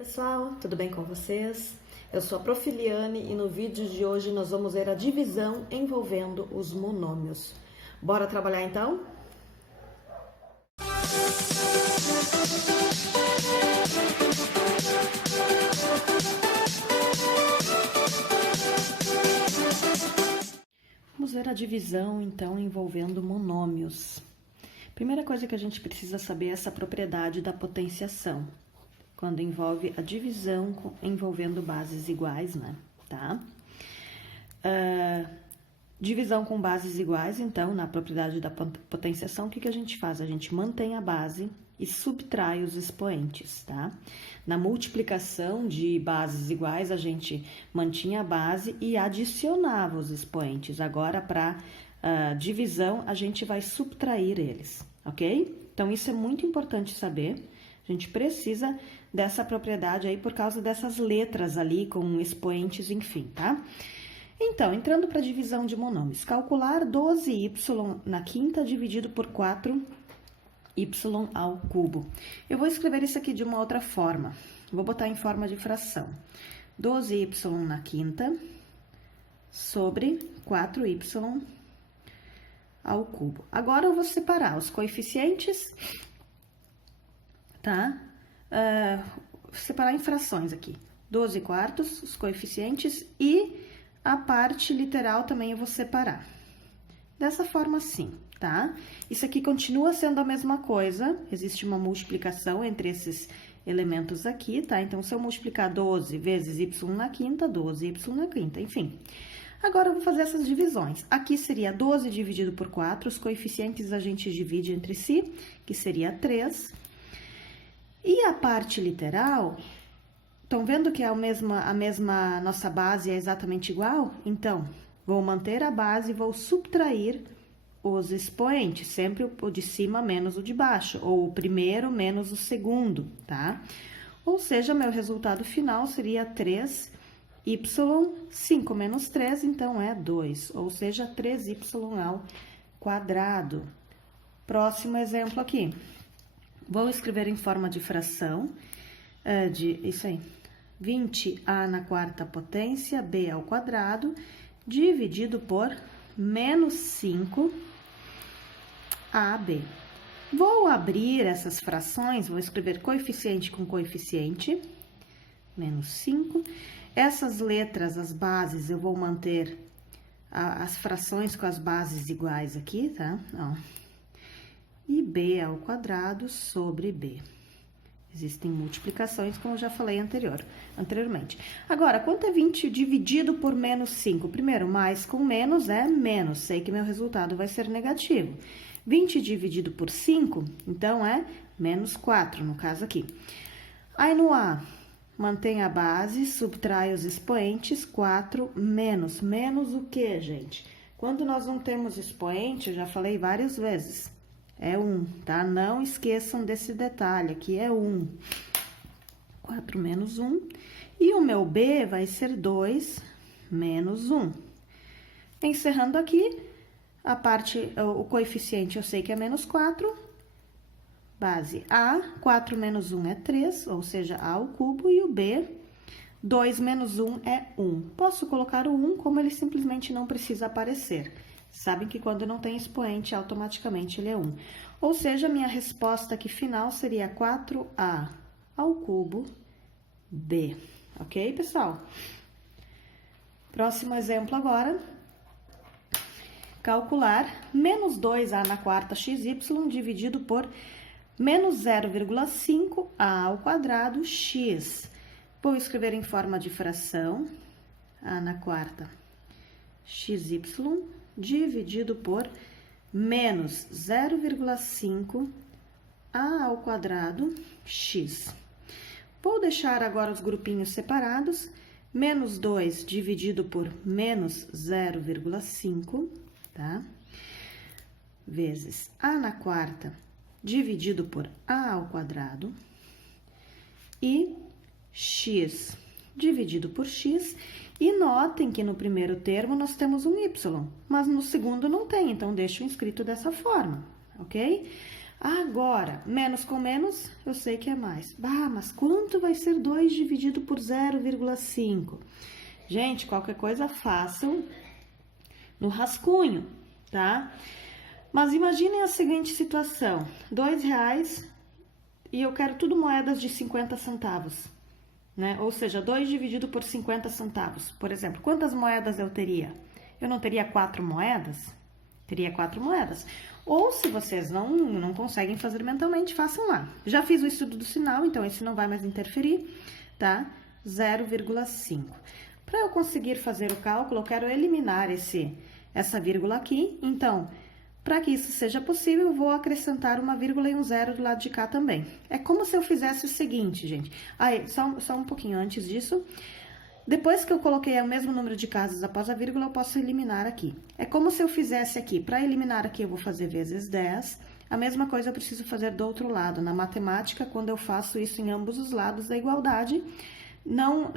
Pessoal, tudo bem com vocês? Eu sou a Prof. Liane e no vídeo de hoje nós vamos ver a divisão envolvendo os monômios. Bora trabalhar então? Vamos ver a divisão então envolvendo monômios. Primeira coisa que a gente precisa saber é essa propriedade da potenciação, quando envolve a divisão envolvendo bases iguais, né? Tá? Divisão com bases iguais, então, na propriedade da potenciação, o que a gente faz? A gente mantém a base e subtrai os expoentes, tá? Na multiplicação de bases iguais, a gente mantinha a base e adicionava os expoentes. Agora, para divisão, a gente vai subtrair eles, ok? Então, isso é muito importante saber. A gente precisa dessa propriedade aí por causa dessas letras ali com expoentes, enfim, tá? Então, entrando para a divisão de monômios, calcular 12y na quinta dividido por 4y ao cubo. Eu vou escrever isso aqui de uma outra forma, vou botar em forma de fração. 12y na quinta sobre 4y ao cubo. Agora, eu vou separar os coeficientes, tá? Separar em frações aqui. 12 quartos, os coeficientes e a parte literal também eu vou separar. Dessa forma assim, tá? Isso aqui continua sendo a mesma coisa, existe uma multiplicação entre esses elementos aqui, tá? Então, se eu multiplicar 12 vezes y na quinta, 12y na quinta, enfim. Agora, eu vou fazer essas divisões. Aqui seria 12 dividido por 4, os coeficientes a gente divide entre si, que seria 3. E a parte literal, estão vendo que é a mesma nossa base é exatamente igual? Então, vou manter a base e vou subtrair os expoentes, sempre o de cima menos o de baixo, ou o primeiro menos o segundo, tá? Ou seja, meu resultado final seria 3y, 5 menos 3, então é 2, ou seja, 3y ao quadrado. Próximo exemplo aqui. Vou escrever em forma de fração, isso aí, 20a na quarta potência, b ao quadrado, dividido por menos 5ab. Vou abrir essas frações, vou escrever coeficiente com coeficiente, menos 5. Essas letras, as bases, eu vou manter as frações com as bases iguais aqui, tá? Ó. E b ao quadrado sobre b. Existem multiplicações, como eu já falei anteriormente. Agora, quanto é 20 dividido por menos 5? Primeiro, mais com menos é menos. Sei que meu resultado vai ser negativo. 20 dividido por 5, então, é menos 4, no caso aqui. Aí, no A, mantém a base, subtrai os expoentes, 4 menos. Menos o quê, gente? Quando nós não temos expoente, eu já falei várias vezes, é 1, tá? Não esqueçam desse detalhe, aqui é 1. 4 menos 1. E o meu B vai ser 2 menos 1. Encerrando aqui, a parte, o coeficiente eu sei que é menos 4. Base A, 4 menos 1 é 3, ou seja, A ao cubo. E o B, 2 menos 1 é 1. Posso colocar o 1 como ele simplesmente não precisa aparecer. Sabem que quando não tem expoente, automaticamente ele é 1. Ou seja, minha resposta aqui final seria 4a ao cubo b. Ok, pessoal? Próximo exemplo agora. Calcular menos 2a na quarta xy dividido por menos 0,5a ao quadrado x. Vou escrever em forma de fração, a na quarta xy dividido por menos 0,5a ao quadrado x. Vou deixar agora os grupinhos separados, menos 2 dividido por menos 0,5, tá? Vezes a na quarta dividido por a ao quadrado e x dividido por x. E notem que no primeiro termo nós temos um y, mas no segundo não tem, então deixo inscrito dessa forma, ok? Agora, menos com menos, eu sei que é mais. Ah, mas quanto vai ser 2 dividido por 0,5? Gente, qualquer coisa façam no rascunho, tá? Mas imaginem a seguinte situação. R$2 e eu quero tudo moedas de 50 centavos, né? Ou seja, 2 dividido por 50 centavos. Por exemplo, quantas moedas eu teria? Eu não teria 4 moedas? Teria 4 moedas. Ou se vocês não conseguem fazer mentalmente, façam lá. Já fiz o estudo do sinal, então esse não vai mais interferir, tá? 0,5. Para eu conseguir fazer o cálculo, eu quero eliminar essa vírgula aqui. Então, para que isso seja possível, eu vou acrescentar uma vírgula e um zero do lado de cá também. É como se eu fizesse o seguinte, gente. Aí, só um pouquinho antes disso. Depois que eu coloquei o mesmo número de casas após a vírgula, eu posso eliminar aqui. É como se eu fizesse aqui. Para eliminar aqui, eu vou fazer vezes 10. A mesma coisa eu preciso fazer do outro lado. Na matemática, quando eu faço isso em ambos os lados da igualdade, no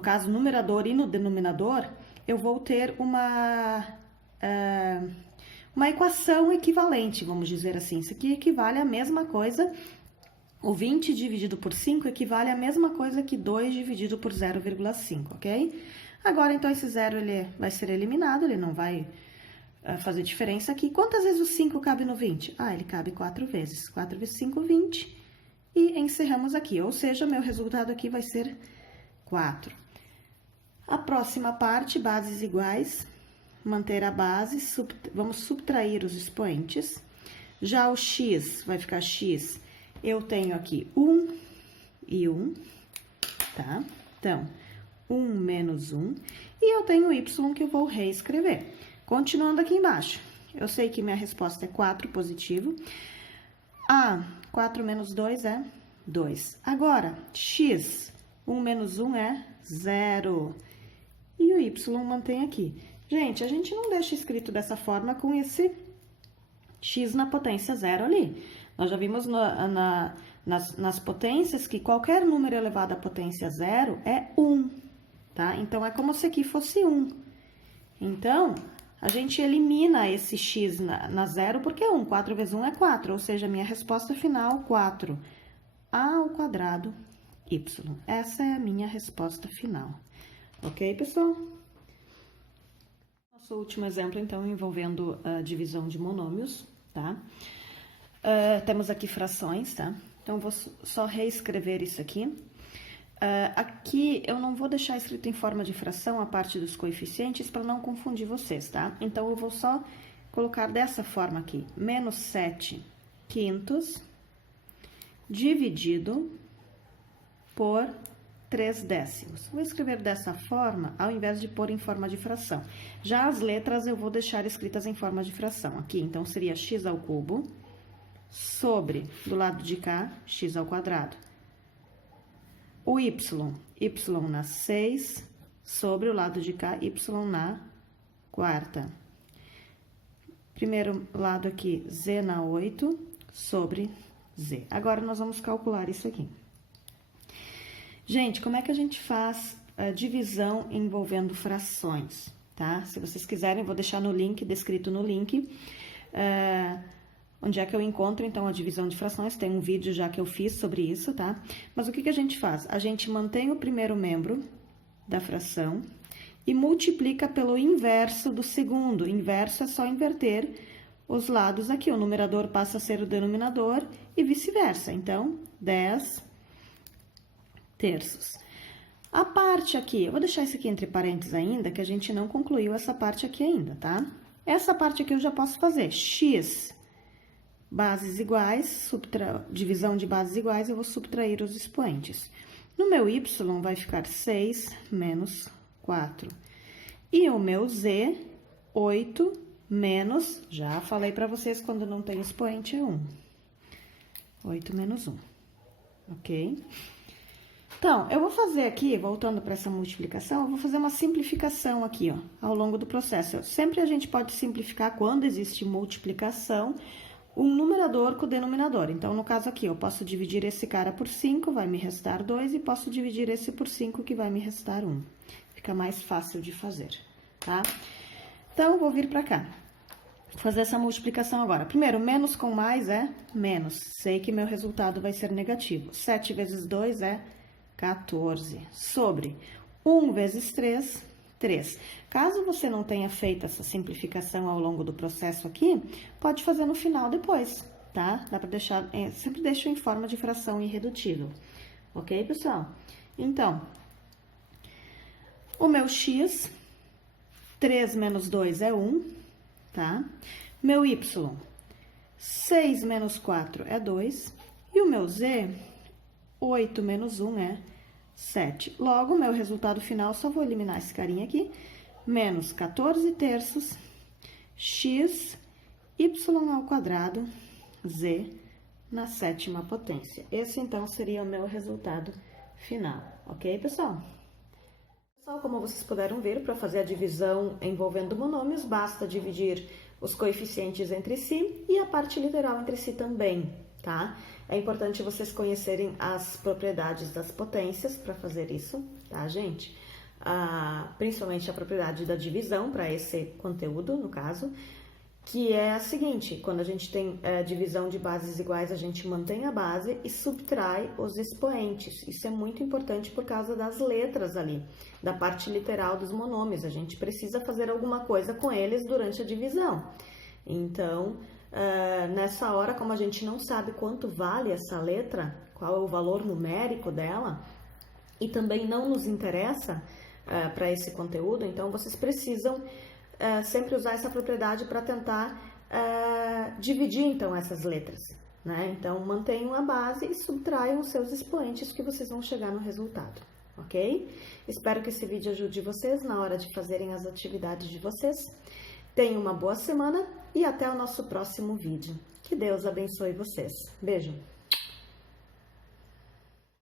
caso, numerador e no denominador, eu vou ter uma equação equivalente, vamos dizer assim. Isso aqui equivale à mesma coisa. O 20 dividido por 5 equivale à mesma coisa que 2 dividido por 0,5, ok? Agora, então, esse zero ele vai ser eliminado, ele não vai fazer diferença aqui. Quantas vezes o 5 cabe no 20? Ah, ele cabe 4 vezes. 4 vezes 5, 20. E encerramos aqui, ou seja, meu resultado aqui vai ser 4. A próxima parte, bases iguais, manter a base, vamos subtrair os expoentes. Já o x vai ficar x, eu tenho aqui 1 e 1, tá? Então, 1 menos 1, e eu tenho y que eu vou reescrever. Continuando aqui embaixo, eu sei que minha resposta é 4 positivo. 4 menos 2 é 2. Agora, x, 1 menos 1 é 0. E o y mantém aqui. Gente, a gente não deixa escrito dessa forma com esse x na potência 0 ali. Nós já vimos nas potências que qualquer número elevado à potência 0 é 1, tá? Então, é como se aqui fosse 1. Então, a gente elimina esse x na 0 porque é 1. 4 vezes 1 é 4, ou seja, a minha resposta final, 4 ao quadrado y. Essa é a minha resposta final. Ok, pessoal? Nosso último exemplo, então, envolvendo a divisão de monômios, tá? Temos aqui frações, tá? Então, vou só reescrever isso aqui. Aqui, eu não vou deixar escrito em forma de fração a parte dos coeficientes para não confundir vocês, tá? Então, eu vou só colocar dessa forma aqui. Menos 7 quintos dividido por 3 décimos. Vou escrever dessa forma, ao invés de pôr em forma de fração. Já as letras eu vou deixar escritas em forma de fração. Aqui, então, seria x ao cubo sobre, do lado de cá, x ao quadrado. O y na 6, sobre o lado de cá, y na quarta. Primeiro lado aqui, z na 8, sobre z. Agora, nós vamos calcular isso aqui. Gente, como é que a gente faz a divisão envolvendo frações, tá? Se vocês quiserem, eu vou deixar no link, descrito no link, onde é que eu encontro, então, a divisão de frações. Tem um vídeo já que eu fiz sobre isso, tá? Mas o que que a gente faz? A gente mantém o primeiro membro da fração e multiplica pelo inverso do segundo. Inverso é só inverter os lados aqui. O numerador passa a ser o denominador e vice-versa. Então, 10 terços. A parte aqui, eu vou deixar isso aqui entre parênteses ainda, que a gente não concluiu essa parte aqui ainda, tá? Essa parte aqui eu já posso fazer. X, bases iguais, divisão de bases iguais, eu vou subtrair os expoentes. No meu y vai ficar 6 menos 4. E o meu z, 8 menos, já falei para vocês, quando não tem expoente é 1. 8 menos 1, ok? Então, eu vou fazer aqui, voltando para essa multiplicação, eu vou fazer uma simplificação aqui, ó, ao longo do processo. Sempre a gente pode simplificar quando existe multiplicação, um numerador com o denominador. Então, no caso aqui, eu posso dividir esse cara por 5, vai me restar 2, e posso dividir esse por 5, que vai me restar 1. Fica mais fácil de fazer, tá? Então, eu vou vir para cá. Vou fazer essa multiplicação agora. Primeiro, menos com mais é menos. Sei que meu resultado vai ser negativo. 7 vezes 2 é 14. Sobre 1 vezes 3, 3. Caso você não tenha feito essa simplificação ao longo do processo aqui, pode fazer no final depois, tá? Dá para deixar, sempre deixo em forma de fração irredutível. Ok, pessoal? Então, o meu x, 3 menos 2 é 1, tá? Meu y, 6 menos 4 é 2. E o meu z, 8 menos 1 é 7. Logo, meu resultado final, só vou eliminar esse carinha aqui, menos 14 terços, x, y ao quadrado, z na sétima potência. Esse, então, seria o meu resultado final, ok, pessoal? Pessoal, como vocês puderam ver, para fazer a divisão envolvendo monômios, basta dividir os coeficientes entre si e a parte literal entre si também, tá? É importante vocês conhecerem as propriedades das potências para fazer isso, tá, gente? Principalmente a propriedade da divisão para esse conteúdo, no caso, que é a seguinte: quando a gente tem divisão de bases iguais, a gente mantém a base e subtrai os expoentes. Isso é muito importante por causa das letras ali, da parte literal dos monômios. A gente precisa fazer alguma coisa com eles durante a divisão. Então, nessa hora, como a gente não sabe quanto vale essa letra, qual é o valor numérico dela, e também não nos interessa para esse conteúdo, então vocês precisam sempre usar essa propriedade para tentar dividir, então, essas letras, né? Então, mantenham a base e subtraiam os seus expoentes que vocês vão chegar no resultado, ok? Espero que esse vídeo ajude vocês na hora de fazerem as atividades de vocês. Tenham uma boa semana e até o nosso próximo vídeo. Que Deus abençoe vocês. Beijo!